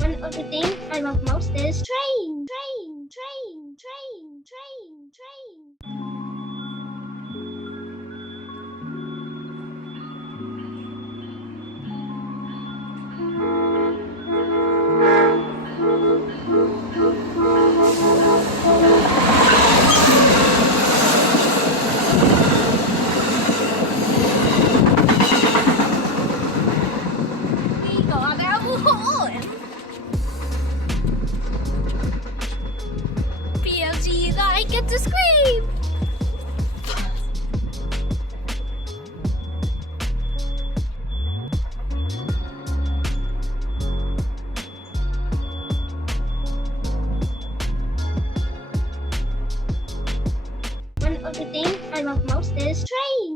One of the things I love most is train. Có đeo hũ PLG, I get to scream. One of the things I love most is train.